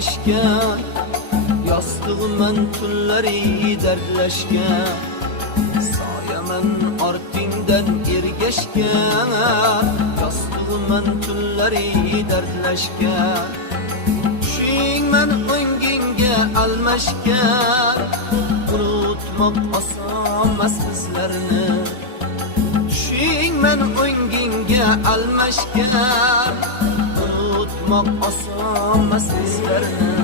birleşken, yastığımın tülleri dertleşken, sayemen artinden ergeşken, yastığımın tülleri dertleşken, düşüğmen önginge almaşken, unutmak asamaz bizlerini. Düşüğmen önginge almaşken, unutmak asamaz bizlerini.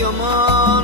Yaman